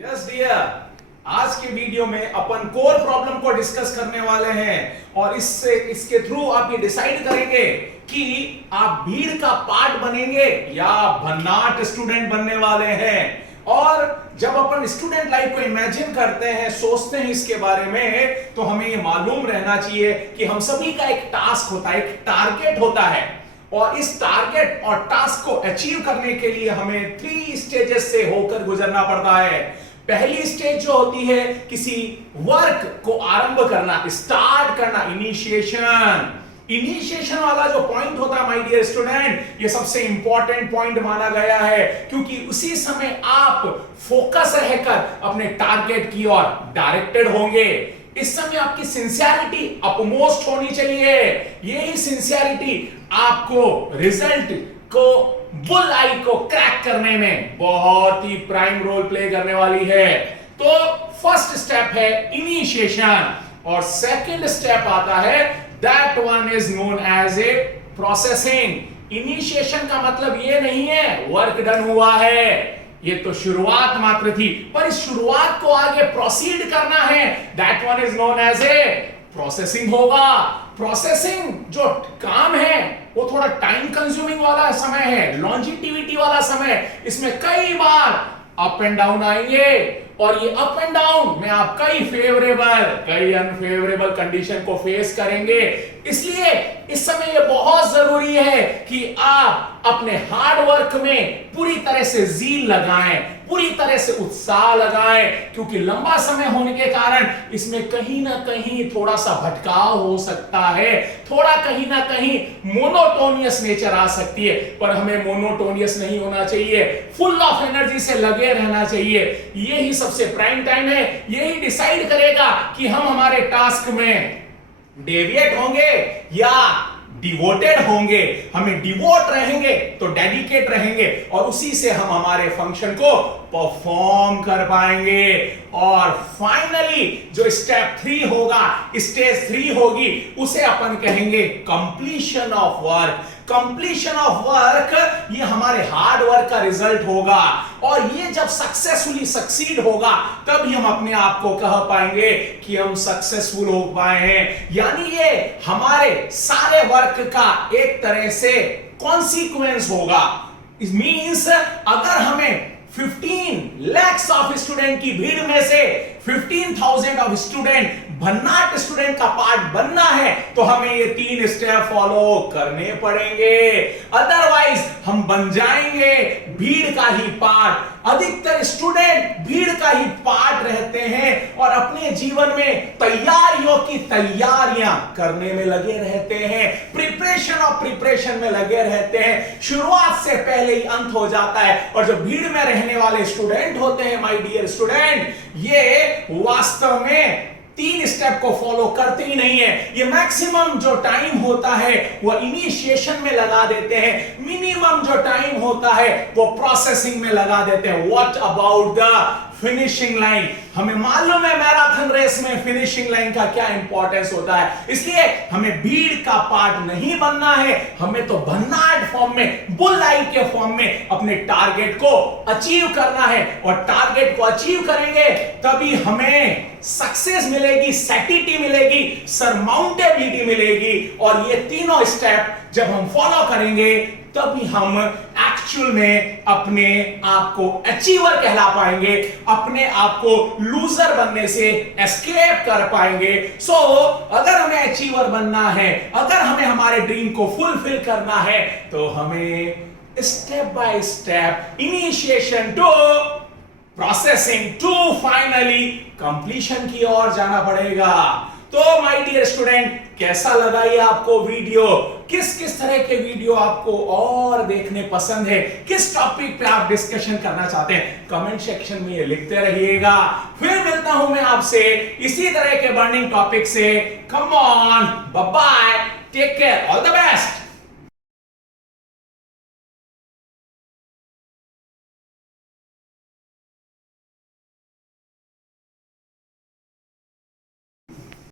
Yes dear, आज के video में अपन कोर प्रॉब्लम को डिस्कस करने वाले हैं और इसके थ्रू आप ये डिसाइड करेंगे कि आप भीड़ का पार्ट बनेंगे या भन्नाट स्टूडेंट बनने वाले हैं। और जब अपन स्टूडेंट लाइफ को इमेजिन करते हैं, सोचते हैं इसके बारे में, तो हमें ये मालूम रहना चाहिए कि हम सभी का एक टास्क होता है, एक टारगेट होता है और इस टारगेट और टास्क को अचीव करने के लिए हमें 3 स्टेजेस से होकर गुजरना पड़ता है। पहली स्टेज जो होती है किसी वर्क को आरंभ करना, स्टार्ट करना, इनिशिएशन वाला जो पॉइंट होता है माय डियर स्टूडेंट, ये सबसे इंपॉर्टेंट पॉइंट माना गया है क्योंकि उसी समय आप फोकस रहकर अपने टारगेट की ओर डायरेक्टेड होंगे। इस समय आपकी सिंसियरिटी अपमोस्ट होनी चाहिए। यही सिंसियरिटी आपको रिजल्ट को, बुल आई को क्रैक करने में बहुत ही प्राइम रोल प्ले करने वाली है। तो फर्स्ट स्टेप है इनिशिएशन और सेकंड स्टेप आता है that one is known as a processing. Initiation का मतलब ये नहीं है वर्क डन हुआ है, ये तो शुरुआत मात्र थी, पर इस शुरुआत को आगे प्रोसीड करना है, that one is known as a processing होगा। प्रोसेसिंग जो काम है वो थोड़ा टाइम कंज्यूमिंग वाला समय है, लॉन्जिटिविटी वाला समय, इसमें कई बार अप एंड डाउन आएंगे और ये अप एंड डाउन में आप कई फेवरेबल कई अनफेवरेबल कंडीशन को फेस करेंगे। इसलिए इस समय ये बहुत जरूरी है कि आप अपने हार्ड वर्क में पूरी तरह से जील लगाएं, पूरी तरह से उत्साह लगाएं, क्योंकि लंबा समय होने के कारण इसमें कहीं ना कहीं थोड़ा सा भटकाव हो सकता है, थोड़ा कहीं ना कहीं मोनोटोनियस नेचर आ सकती है, पर हमें मोनोटोनियस नहीं होना चाहिए, फुल ऑफ एनर्जी से लगे रहना चाहिए। यही सबसे प्राइम टाइम है, यही डिसाइड करेगा कि हम हमारे टास्क में डेविएट होंगे या डिवोटेड होंगे। हमें डिवोट रहेंगे तो डेडिकेट रहेंगे और उसी से हम हमारे फंक्शन को परफॉर्म कर पाएंगे। और फाइनली जो स्टेप 3 होगा, स्टेज 3 होगी, उसे अपन कहेंगे completion of work. Completion of work ये हमारे हार्ड वर्क का रिजल्ट होगा और ये जब सक्सेसफुली सक्सीड होगा तभी हम अपने आप को कह पाएंगे कि हम सक्सेसफुल हो पाए हैं। यानी ये हमारे सारे वर्क का एक तरह से कॉन्सिक्वेंस होगा। इट मींस अगर हमें 15 lakhs ऑफ स्टूडेंट की भीड़ में से 15,000 ऑफ स्टूडेंट भन्नाट स्टूडेंट का पार्ट बनना है तो हमें ये 3 स्टेप फॉलो करने पड़ेंगे, अदरवाइज हम बन जाएंगे भीड़ का ही पार्ट। अधिकतर स्टूडेंट भीड़ का ही पार्ट रहते हैं और अपने जीवन में तैयारियों की तैयारियां करने में लगे रहते हैं, प्रिपरेशन में लगे रहते हैं। शुरुआत से पहले ही अंत हो जाता है और जो भीड़ में रहने वाले स्टूडेंट होते हैं माय डियर स्टूडेंट, ये वास्तव में 3 स्टेप को फॉलो करते ही नहीं है। ये मैक्सिमम जो टाइम होता है वो इनिशिएशन में लगा देते हैं, मिनिमम जो टाइम होता है वो प्रोसेसिंग में लगा देते हैं। What about the finishing line? हमें मालूम है मैराथन रेस में फिनिशिंग लाइन का क्या इंपॉर्टेंस होता है, इसलिए हमें भीड़ का पार्ट नहीं बनना है, हमें तो भन्नाट फॉर्म में, बुल आई के फॉर्म में अपने टारगेट को अचीव करना है और टारगेट को अचीव करेंगे तभी हमें सक्सेस मिलेगी, सैटिस्फैक्शन मिलेगी, सरमाउंटेबिलिटी मिलेगी। और ये तीनों स्टेप जब हम फॉलो करेंगे तभी हम एक्चुअल में अपने आप को अचीवर कहला पाएंगे, अपने आप को लूजर बनने से एस्केप कर पाएंगे। सो अगर हमें अचीवर बनना है, अगर हमें हमारे ड्रीम को फुलफिल करना है तो हमें step by step initiation to processing to finally completion की ओर जाना पड़ेगा। तो माय डियर स्टूडेंट, कैसा लगा ये आपको वीडियो? किस किस तरह के वीडियो आपको और देखने पसंद है, किस टॉपिक पे आप डिस्कशन करना चाहते हैं, कमेंट सेक्शन में ये लिखते रहिएगा। फिर मिलता हूं मैं आपसे इसी तरह के बर्निंग टॉपिक से। Come on, bye bye, take care, all the best.